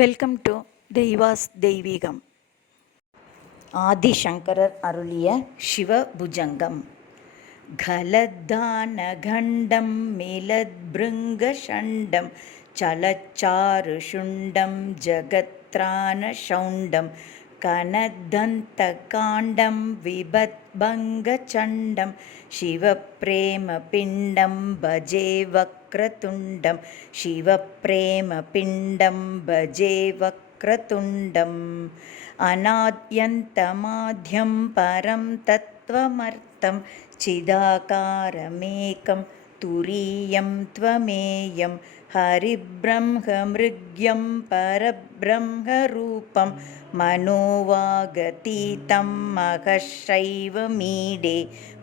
Welcome to தெய்வாஸ் தெய்வீகம். ஆதிசங்கரர் அருளிய சிவபுஜங்கம். கலத்தானகண்டம் மிலத்பிருங்கஷண்டம் சலச்சாருஷுண்டம் ஜகத்ராணஷௌண்டம் கனதந்தகாண்டம் விபத்பங்கச்சண்டம் சிவப்ரேமபிண்டம் பஜே வக்ரதுண்டம் சிவப்ரேமபிண்டம் பஜே வக்ரதுண்டம் அநாத்யந்தமாத்யம் பரம் தத்வமர்த்தம் சிதாகாரமேகம் துரியம் த்வமேயம் ஹரிப்ரஹ்மமிருக்யம் பரப்ரஹ்மரூபம் மனோவாகதீதம் மகஷைவமீடே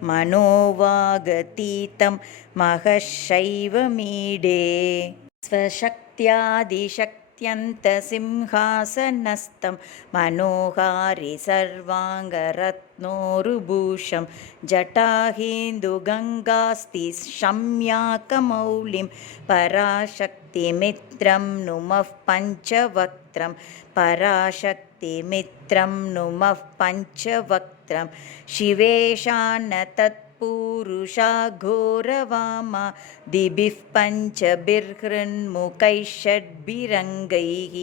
மனோவாகதீதம் மகஷைவமீடே ஸ்வசக்தியாதிசக்த்யந்தசிம்ஹாசனஸ்தம் மனோகாரி சர்வாங்கரத்னோருபூஷம் ஜட்டாஹேந்துகங்காஸ்தி ஷம்யாகமௌலிம் பராசக்திமித்ரம் நுமः பஞ்சவக்த்ரம் பராசக்திமித்ரம் நுமः பஞ்சவக்த்ரம் சிவேஷான तत्पुरुषा घोरवामा दिभिः पञ्चभिर्हृन्मुखैः षड्भिरङ्गैः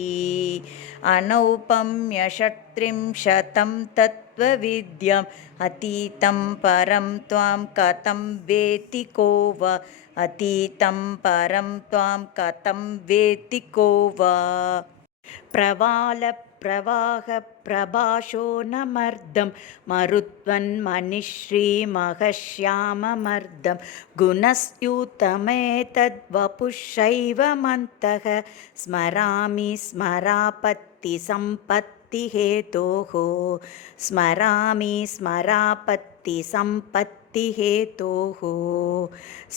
अनौपम्यषट्त्रिंशतं तत्त्वविद्याम् अतीतं परं त्वां कथं वेत्ति को वा अतीतं परं त्वां कथं वेत्ति को वा प्रवालप्रवाह प्रभाषोनमर्दं मरुत्वन्मनिश्रीमहश्याममर्दं गुणस्यूतमेतद्वपुषैवमन्तः स्मरामि स्मरापत्तिसम्पत्तिहेतोः स्मरामि स्मरापत्तिसम्पत्तिहेतोः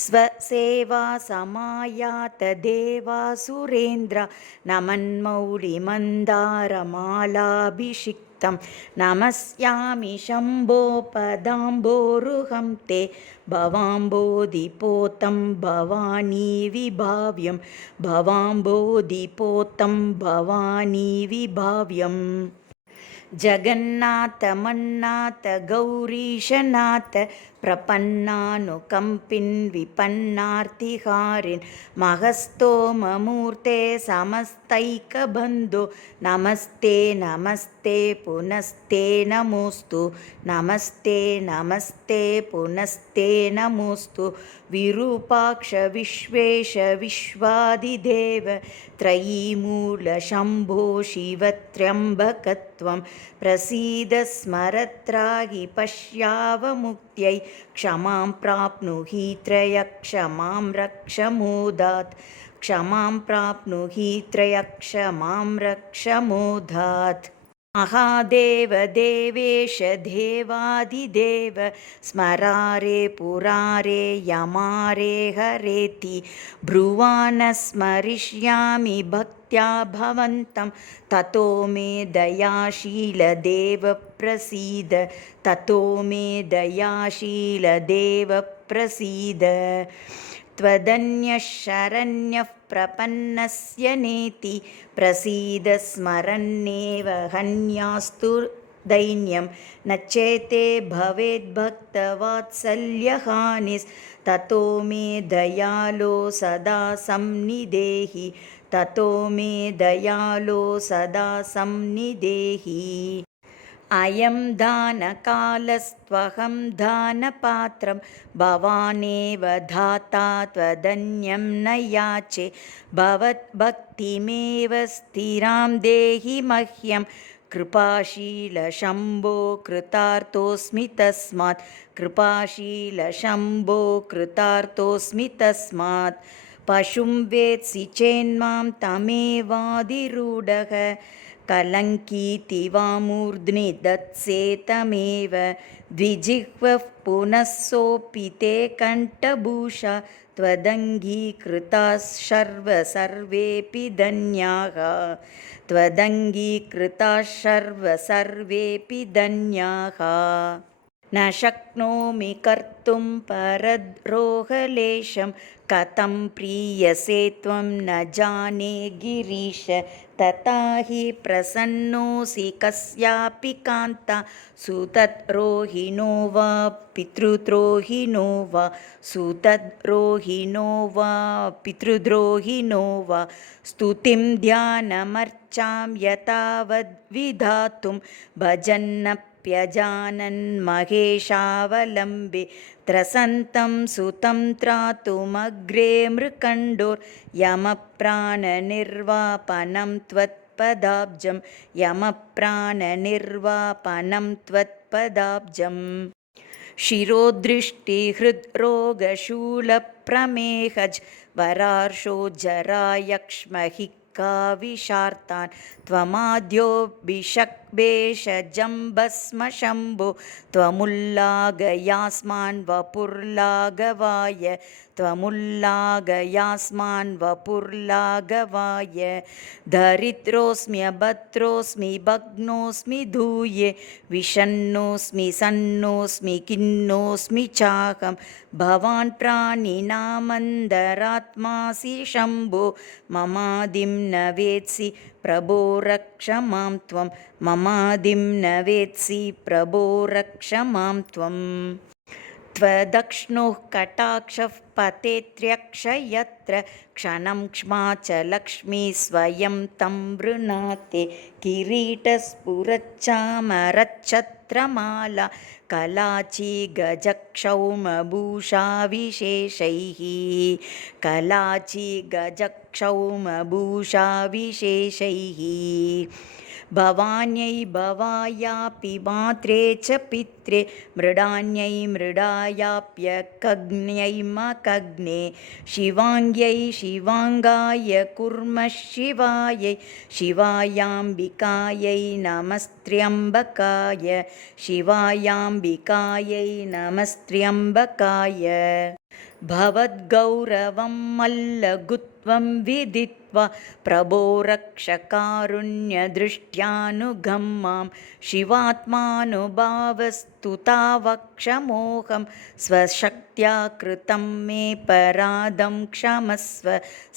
स्वसेवा समायातदेवासुरेन्द्र नमन्मौलिमन्दारमालाभिषिक्तं नमस्यामि शम्भो पदाम्बोरुहं ते भवाम्बोधिपोतं भवानी विभाव्यं भवाम्बोधिपोतं भवानी विभाव्यम् जगन्नाथ मन्नाथ गौरीशनाथ प्रपन्नानुकम्पिन् विपन्नार्तिहारिन् महस्तोममूर्ते समस्तैकबन्धो नमस्ते नमस्ते पुनस्ते नमोस्तु नमस्ते नमस्ते पुनस्ते नमोस्तु विरूपाक्ष विश्वेश विश्वादिदेव त्रयीमूलशम्भो शिवत्र्यम्बकत्वं प्रसीद स्मरत्राहि पश्यावमुक्त्यै क्षमां प्राप्नुहि त्रयक्षमां रक्ष मोदात् क्षमां प्राप्नुहि त्रयक्षमां रक्ष मोदात् महादेव देवेश देवादिदेव स्मरारे पुरारे यमारे हरेति ब्रुवान् स्मरिष्यामि भक्त्या भवन्तं ततो मे दयाशीलदेव प्रसीद ततो मे दयाशीलदेव प्रसीद त्वदन्यः शरण्यः प्रपन्नस्य नेति प्रसीद स्मरन्नेव हन्यास्तु दैन्यं न चेते भवेद्भक्तवात्सल्यहानिस्ततो मे दयालो सदा संनिदेहि ततो मे दयालो सदा संनिदेहि अयं दानकालस्त्वहं दानपात्रं भवानेव धाता त्वदन्यं न याचे भवद्भक्तिमेव स्थिरां देहि मह्यं कृपाशील शम्भो कृतार्थोऽस्मि तस्मात् कृपाशील शम्भो कृतार्थोऽस्मि तस्मात् पशुं वेत्सि चेन्मां तमेवाधिरूढः कलङ्कीति वा मूर्ध्नि दत्सेतमेव द्विजिह्वः पुनः सोऽपि ते कण्ठभूषा त्वदङ्गीकृताः सर्वेऽपि धन्याः त्वदङ्गीकृताः सर्वेऽपि धन्याः न शक्नोमि कर्तुं परद्रोहलेशं कथं प्रीयसे त्वं न जाने गिरीश तथा हि प्रसन्नोऽसि कस्यापि कान्ता सुतद्रोहिणो वा पितृद्रोहिणो वा सुतद्रोहिणो वा पितृद्रोहिणो वा स्तुतिं ध्यानमर्चां यतावद्विधातुं भजन्नप्यजानन् महेशावलम्बे त्रसन्तं सुतं त्रातुमग्रे मृकण्डोर्यमप्राणनिर्वापनं त्वत्पदाब्जं यमप्राणनिर्वापनं त्वत्पदाब्जम् शिरोदृष्टिहृद्रोगशूलप्रमेहज वरार्षो जरायक्ष्महिकाविशार्तान् त्वमाद्योऽभिषक्वेशजम्भस्मशम्भो त्वमुल्लाघयास्मान् वपुर्लाघवाय त्वमुल्लाघयास्मान् वपुर्लाघवाय दरिद्रोऽस्म्यभद्रोऽस्मि भग्नोऽस्मि धूये विषण्णोऽस्मि सन्नोऽस्मि खिन्नोऽस्मि चाहं भवान् प्राणिनामन्तरात्मासि शम्भो ममादिं न वेत्सि प्रभो रक्ष मां त्वं ममादिं न वेत्सि प्रभो रक्ष मां त्वम् त्वदक्ष्णोः कटाक्षः पतेत्र्यक्ष यत्र क्षणं क्ष्मा च लक्ष्मी स्वयं तं वृणाते किरीटस्फुरच्चामरच्छत्रमाला कलाची गजक्षौमभूषा विशेषैः कलाची गजक्षौमभूषा विशेषैः भवान्यै भवायापि मात्रे च पित्रे मृडान्यै मृडायाप्यकग्न्यै मकग्ने शिवाङ्ग्यै शिवाङ्गाय कुर्मः शिवायै शिवायाम्बिकायै नमस्त्र्यम्बकाय शिवायाम्बिकायै नमस्त्र्यम्बकाय भवद्गौरवं मल्लघुत्वं विदित्वा प्रभो रक्षकारुण्यदृष्ट्यानुगं मां शिवात्मानुभावस्तुतावक्षमोहं स्वशक्त्या कृतं मे परादं क्षमस्व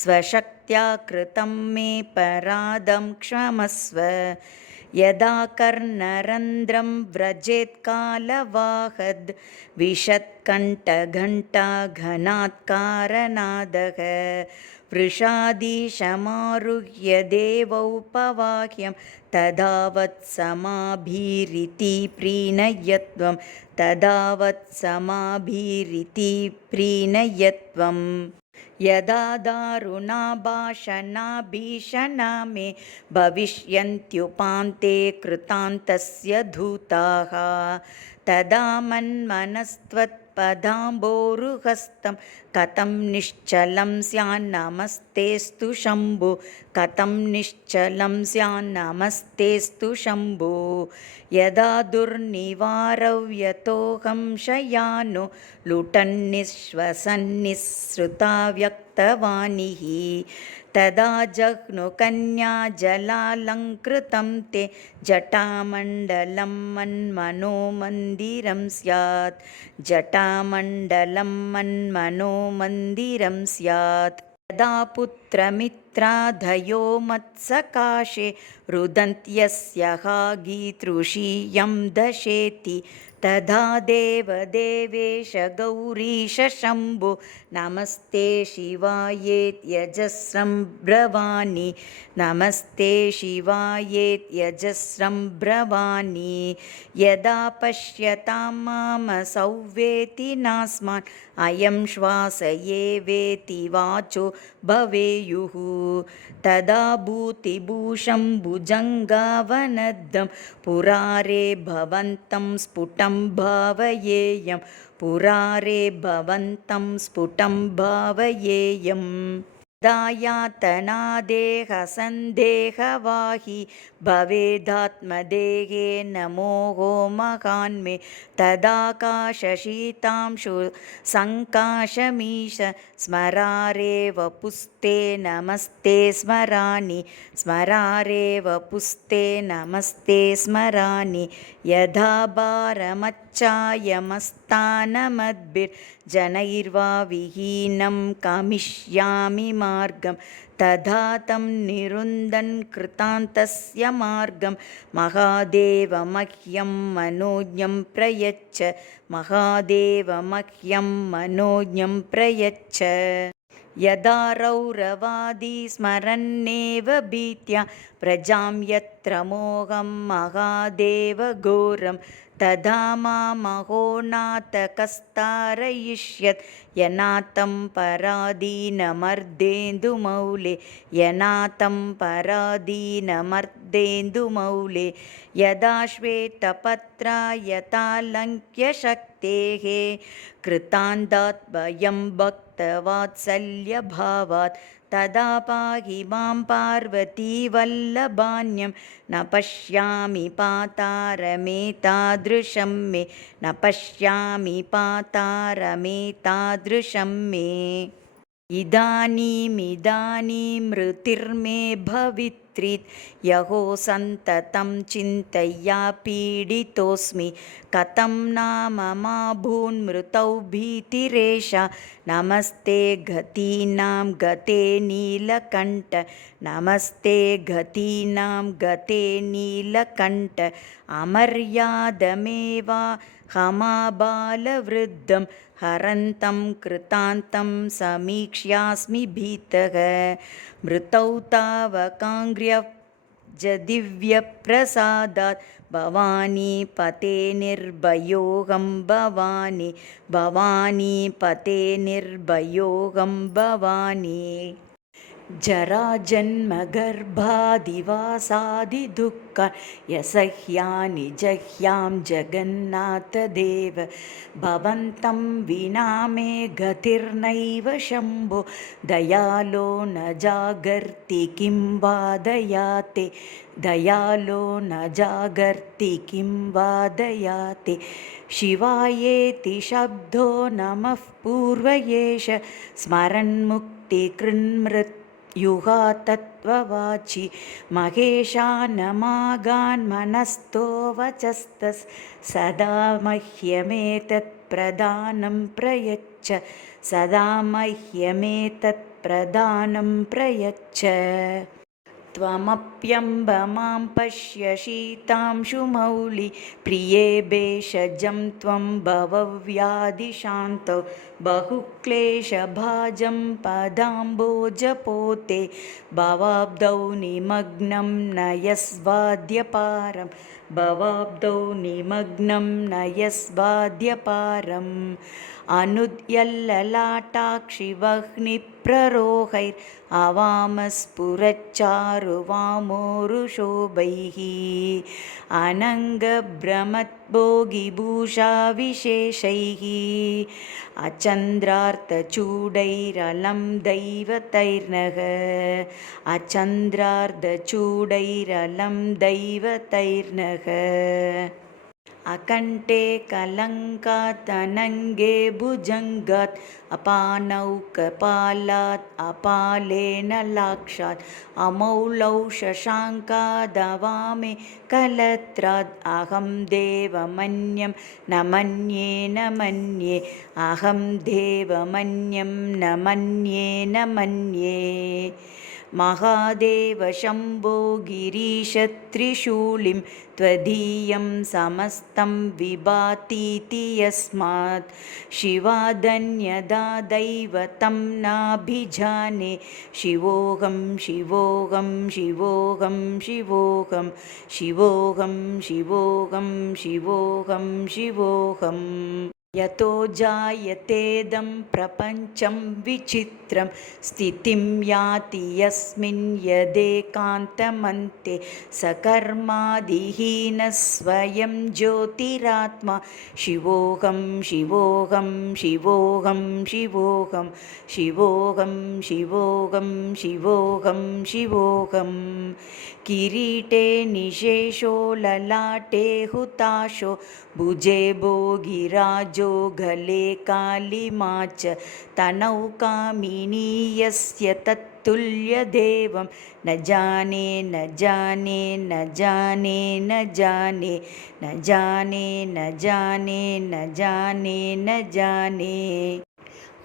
स्वशक्त्या कृतं मे परादं क्षमस्व यदा कर्णरन्ध्रं व्रजेत् कालवाहद् विशत्कण्ठघण्टाघनात्कारनादः वृषादीशमारुह्य देवौपवाह्यं तदा वत्समाभिरिति प्रीणयत्वं तदा वत्समाभिरिति प्रीणयत्वम् यदा दारुणाभाषणा भीषणा मे भविष्यन्त्युपान्ते कृतान्तस्य धूताः तदा मन्मनस्त्वत्पदाम्बोरुहस्तं कथं निश्चलं स्यान्नमस्तेऽस्तु शम्भो कथं निश्चलं स्यान्नमस्तेऽस्तु शम्भो यदा दुर्निवारौ यतोऽहं शयानो लुटन्निःश्वसन्निःसृता व्यक्तवाणिः तदा जह्नु कन्या जलालङ्कृतं ते जटामण्डलं मन्मनोमन्दिरं स्यात् जटामण्डलं मन्मनोमन्दिरं स्यात् यदा पुत्रमित्राधयो मत्सकाशे रुदन्त्यस्य गीतृषीयं दशेति तदा देवदेवेश गौरीश शम्भो नमस्ते शिवायेत्यजस्रं ब्रवाणि नमस्ते शिवायेत्यजस्रं ब्रवाणि यदा पश्यतां मामसौ वेति नास्मान् अयं श्वास एवेति वाचो भवेयुः तदा भूतिभूषं भुजङ्गावनद्धं पुरारे भवन्तं स्फुटं भावयेयं पुरारे भवन्तं स्फुटं भावयेयम् दायातनादेहसन्देहवाहि भवेदात्मदेहेन मोहो महान् मे तदाकाशशीतांशु सङ्काशमीश स्मरारेव पुस्ते नमस्ते स्मरामि स्मरारेव पुस्ते नमस्ते स्मरामि यदा भारमच्च तच्चायमस्तानमद्भिर्जनैर्वा विहीनं कामिष्यामि मार्गं तथा तं निरुन्दन् कृतान्तस्य मार्गं महादेव मह्यं मनोज्ञं प्रयच्छ महादेव मह्यं मनोज्ञं प्रयच्छ यदा रौरवादी स्मरन्नेव भीत्या प्रजां यत्र मोहं महादेव घोरं तदा मामहो नाथकस्तारयिष्यत् यनातं पराधीनमर्देन्दुमौले यनातं पराधीनमर्देन्दुमौले यदा श्वेतपत्रायतालङ्क्य शक्तेः कृतान्तात् भयं भक्तवात्सल्यभावात् तदा पाहि मां पार्वतीवल्लभान्यं न पश्यामि पातारमेतादृशं मे न पश्यामि पातारमेतादृशं मे इदानीमिदानीमृतिर्मे भवित्रीत् यहो सन्ततं चिन्तया पीडितोऽस्मि कथं नाम मा भून्मृतौ भीतिरेषा नमस्ते गतीनां गते नीलकण्ठ नमस्ते गतीनां गते नीलकण्ठ अमर्यादमेवा हमाबालवृद्धं हरन्तं कृतान्तं समीक्ष्यास्मि भीतः मृतौ तावकाङ्ग्र्यजदिव्यप्रसादात् भवानी पते निर्भयोऽहं भवानी भवानी पते निर्भयोऽहं भवानी जराजन्मगर्भादिवासादिदुःख यसह्यानि जह्यां जगन्नाथदेव भवन्तं विना मे गतिर्नैव शम्भो दयालो न जागर्ति किं वा दयाते दयालो न जागर्ति किं वा दयाते शिवायेति शब्दो नमः पूर्व एष स्मरन्मुक्तिकृन्मृत् युगा तत्त्ववाचि महेशानमागान्मनस्तो वचस्तस् सदा मह्यमेतत् प्रदानं प्रयच्छ सदा मह्यमेतत् प्रदानं प्रयच्छ त्वमप्यम्ब मां पश्य शीतांशुमौलि प्रिये भेषजं त्वं भवव्याधिशान्तौ बहुक्लेशभाजं पदाम्बोजपोते भवाब्दौ निमग्नं नयस्वाद्यपारं भवाब्दौ निमग्नं नयस्वाद्यपारम् अनुद्यल्ललाटाक्षि वह्निप्ररोहैर् अवामस्फुरच्चारुवामोरुशोभैः अनङ्गभ्रमद्भोगिभूषाविशेषैः अचन्द्रार्धचूडैरलं दैवतैर्नः अचन्द्रार्धचूडैरलं दैवतैर्नः अकण्ठे कलङ्कात् अनङ्गे भुजङ्गात् अपानौकपालात् अपालेन लाक्षात् अमौलौ शशाङ्कादवामे कलत्रात् अहं देवमन्यं न मन्ये न मन्ये अहं देवमन्यं न मन्ये न मन्ये महादेव शम्भो गिरीशत्रिशूलिं त्वदीयं समस्तं विभातीति यस्मात् शिवादन्यदा दैवतं नाभिजाने शिवोऽहं शिवोऽहं शिवोऽहं शिवोऽहं शिवोऽहं शिवोऽहं शिवोऽहं शिवोऽहं यतो जायतेदं प्रपञ्चं विचित्रं स्थितिं याति यस्मिन् यदेकान्तमन्ते सकर्मादिहीनः स्वयं ज्योतिरात्मा शिवोऽहं शिवोऽहं शिवोऽहं शिवोऽहं शिवोऽहं शिवोऽहं शिवोऽहं शिवोऽहं किरीटे निशेषो ललाटे हुताशो भुजे भोगिराजो गले कालिमा च तनौ कामिनी यस्य तत् तुल्यदेवं न जाने न जाने न जाने न जाने न जाने न जाने न जाने न जाने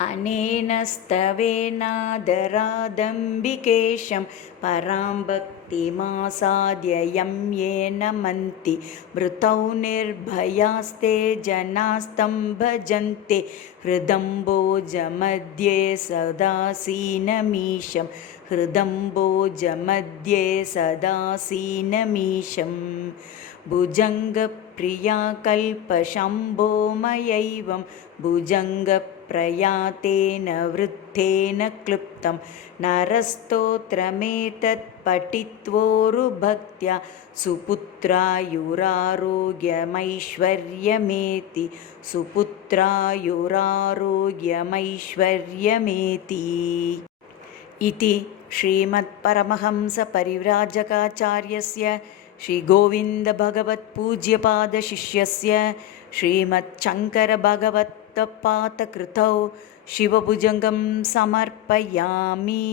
अनेन स्तवेनादरादम्बिकेशं परां भक्तिमासाद्य यं ये नमन्ति मृतौ निर्भयास्ते जनास्तं भजन्ते हृदम्बोजमध्ये सदासीनमीशं हृदम्बोजमध्ये सदासीनमीशं भुजङ्गप्रिया कल्पशम्भोमयैवं भुजङ्गप्रयातेन वृद्धेन क्लुप्तं नरस्तोत्रमेतत् पठित्वोरुभक्त्या सुपुत्रायुरारोग्यमैश्वर्यमेति सुपुत्रायुरारोग्यमैश्वर्यमेति इति श्रीमत्परमहंसपरिव्राजकाचार्यस्य श्रीगोविन्दभगवत्पूज्यपादशिष्यस्य श्रीमच्छङ्करभगवत्पादकृतौ शिवभुजङ्गं समर्पयामि।